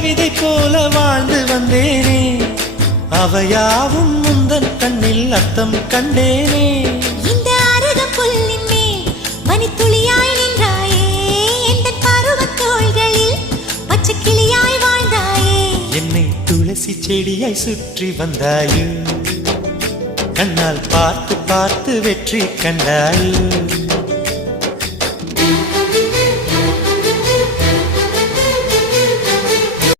கவிதை போல வாழ்ந்து வந்தேனே, அவையாவும் முந்தன் கண்ணில் அர்த்தம் கண்டேனே. இந்த அருகம் புல்லின் மேல் மணித்துளியாய் நின்றாயே, எந்த பருவத் தோள்களில் பச்சை கிளியாய் வாழ்ந்தாயே. என்னை துளசி செடியாய் சுற்றி வந்தாயோ, கண்ணால் பார்த்து பார்த்து வெற்றி கண்டாயோ.